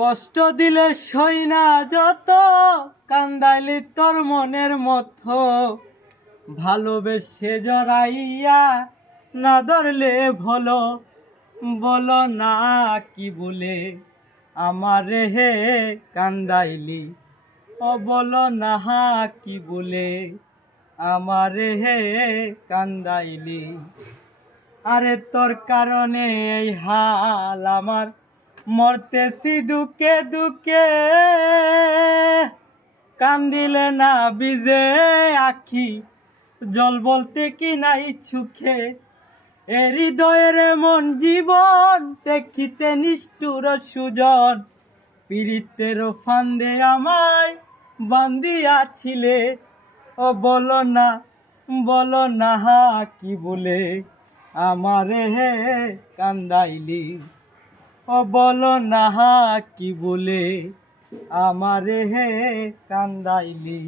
কষ্ট দিলে সই না যত, কান্দাইলি তোর মনের মতো। ভালোবেসে জড়াইয়া না ধরলে ভলো, বলো না কি বলে আমারে হে কান্দাইলি। ও বলো না কি বলে আমারে হে কান্দাইলি। আরে তোর কারণে এই হাল আমার, মরতেছি দুঃখে দুঃখে। কান্দিলে না বিজে আখি, জল বলতে কি নাই চোখে। এ হৃদয়ের মন জীবন দেখিতে নিষ্ঠুর সুজন। পীড়িতের ফান্দে আমায় বান্দিয়াছিলে। ও বলো না কি বলে আমারে হে কান্দাইলি। ও বলো না কি বলে আমারে হে কান্দাইলি।